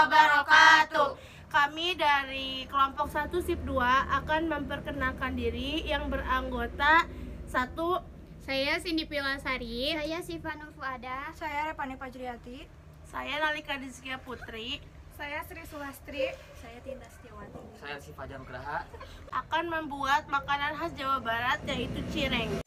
wabarakatuh. Kami dari kelompok 1 SIP 2 akan memperkenalkan diri yang beranggota 1. Saya Cindy Pilasari. Saya Siva Nur Fuada. Saya Repani Fajriati. Saya Nalika Dizkia Putri. Saya Sri Sulastri. Saya Tinta Setiawati. Saya Sifajar Nugraha. Akan membuat makanan khas Jawa Barat yaitu cireng.